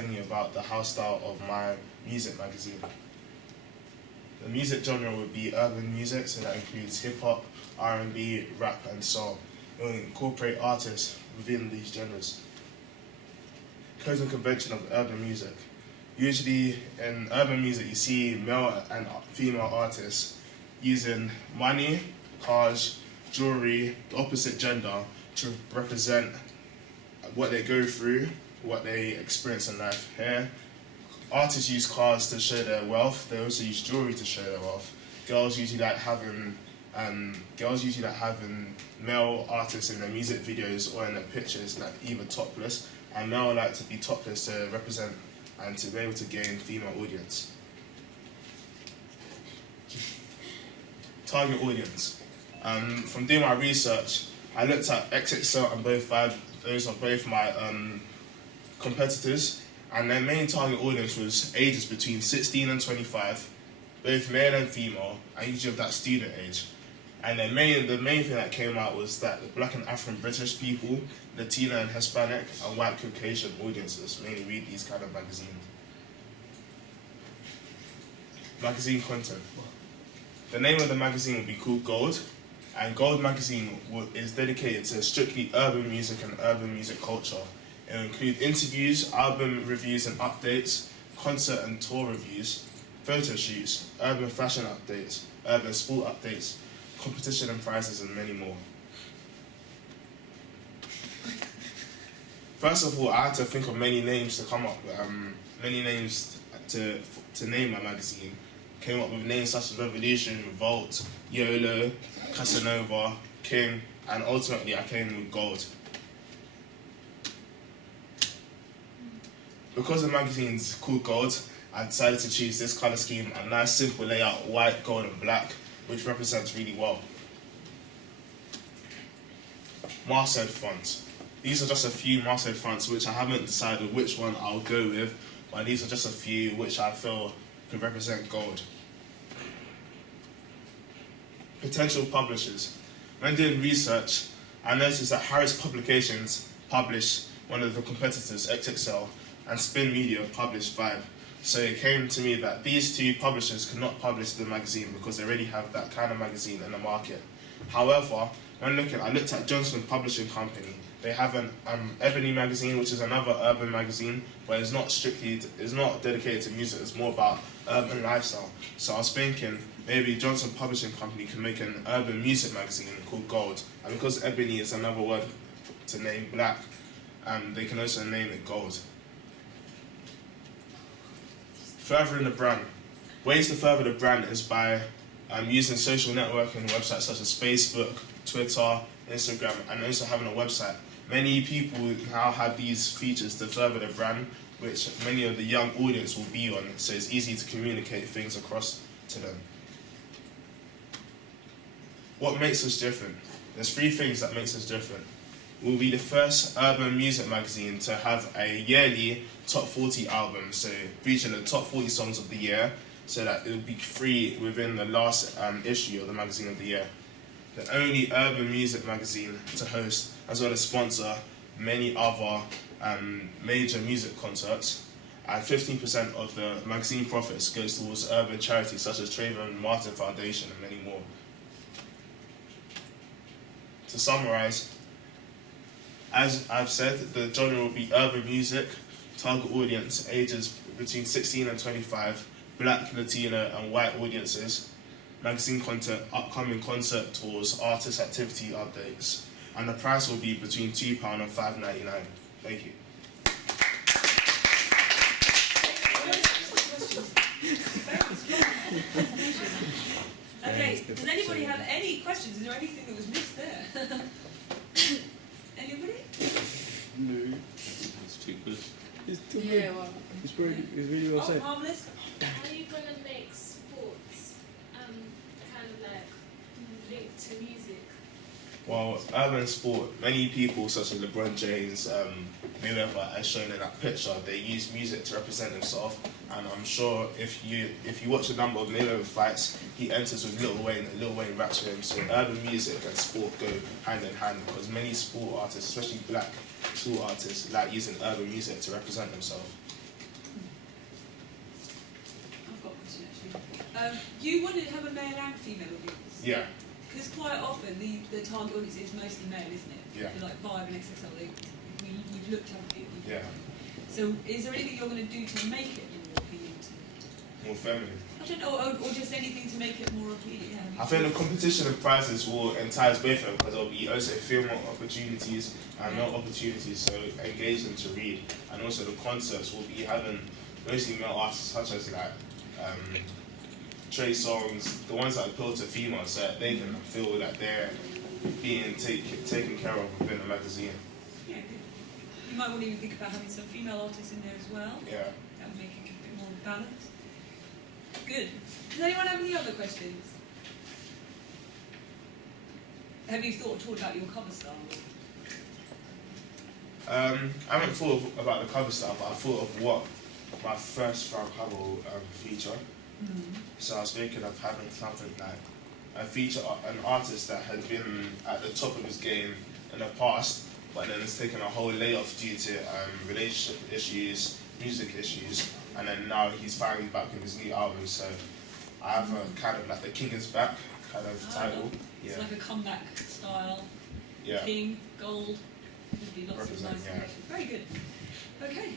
telling you about the house style of my music magazine. The music genre would be urban music, so that includes hip-hop, R&B, rap, and soul. It will incorporate artists within these genres. Codes and convention of urban music. Usually in urban music you see male and female artists using money, cars, jewelry, the opposite gender to represent what they go through, what they experience in life. Here, artists use cars to show their wealth. They also use jewelry to show their wealth. Girls usually like having male artists in their music videos or in their pictures, like either topless, and male like to be topless to represent and to be able to gain female audience. Target audience. From doing my research, I looked at XXL and Both Vibe. Those are both my competitors, and their main target audience was ages between 16 and 25, both male and female, and usually of that student age. And the main thing that came out was that the Black and African British people, Latina and Hispanic, and white Caucasian audiences mainly read these kind of magazines. Magazine content. The name of the magazine will be called Gold, and Gold magazine is dedicated to strictly urban music and urban music culture. It will include interviews, album reviews and updates, concert and tour reviews, photo shoots, urban fashion updates, urban sport updates, competition and prizes, and many more. First of all, I had to think of many names to come up with, many names to name my magazine. Came up with names such as Revolution, Revolt, YOLO, Casanova, King, and ultimately I came with Gold. Because the magazine's called Gold, I decided to choose this colour scheme, a nice simple layout, white, gold and black, which represents really well. Masthead fonts. These are just a few masthead fonts which I haven't decided which one I'll go with, but these are just a few which I feel could represent Gold. Potential publishers. When doing research, I noticed that Harris Publications published one of the competitors, XXL, and Spin Media published Vibe. So it came to me that these two publishers could not publish the magazine because they already have that kind of magazine in the market. However, when I looked at Johnson Publishing Company. They have an Ebony magazine, which is another urban magazine, but it's not dedicated to music. It's more about urban lifestyle. So I was thinking maybe Johnson Publishing Company can make an urban music magazine called Gold, and because Ebony is another word to name black, they can also name it Gold. Furthering the brand. Ways to further the brand is by using social networking websites such as Facebook, Twitter, Instagram, and also having a website. Many people now have these features to further their brand, which many of the young audience will be on, so it's easy to communicate things across to them. What makes us different? There's 3 things that makes us different. We'll be the first urban music magazine to have a yearly top 40 album, so featuring the top 40 songs of the year, so that it will be free within the last issue of the magazine of the year. The only urban music magazine to host as well as sponsor many other major music concerts, and 15% of the magazine profits goes towards urban charities such as Trayvon Martin Foundation and many more. To summarize, as I've said, the genre will be urban music, target audience ages between 16 and 25, black, Latino and white audiences, magazine content, upcoming concert tours, artist activity updates, and the price will be between £2 and £5.99. Thank you. Okay, does anybody have any questions? Is there anything that was missed there? Anybody? No. It's too good. It's too good. Well, It's really well Oh, said. marvellous. are you gonna make sports kind of like linked to music? Well, urban sport, many people such as LeBron James, Mayweather, as shown in that picture, they use music to represent themselves. And I'm sure if you watch a number of Mayweather fights, he enters with Lil Wayne, and Lil Wayne raps with him. So urban music and sport go hand in hand, because many sport artists, especially black sport artists, like using urban music to represent themselves. You wanted to have a male and female audience? Yeah, Because quite often the target audience is mostly male, isn't it? Yeah. For like Vibe and XXL, you've looked, haven't you? yeah, So is there anything you're going to do to make it more appealing to? more feminine. I don't know, or just anything to make it more appealing. Yeah, I think the competition and prizes will entice both of them because there'll be also female opportunities and male opportunities, so engage them to read. And also the concerts will be having mostly male artists such as like Trey songs, the ones that appeal to females, so that they can feel that they're being taken care of within the magazine. Yeah, good. You might want to even think about having some female artists in there as well. Yeah. That would make it a bit more balanced. Good. Does anyone have any other questions? Have you thought at all about your cover style? I haven't thought about the cover style, but I thought of what my first front cover will feature. So I was thinking of having something like a feature an artist that had been at the top of his game in the past, but then it's taken a whole layoff due to relationship issues, music issues, and then now he's finally back in his new album. So I have a kind of like the King is Back kind of title. It's Yeah, like a comeback style. yeah. King, gold. There'd be lots of Represent, nice yeah. collections. Very good. Okay.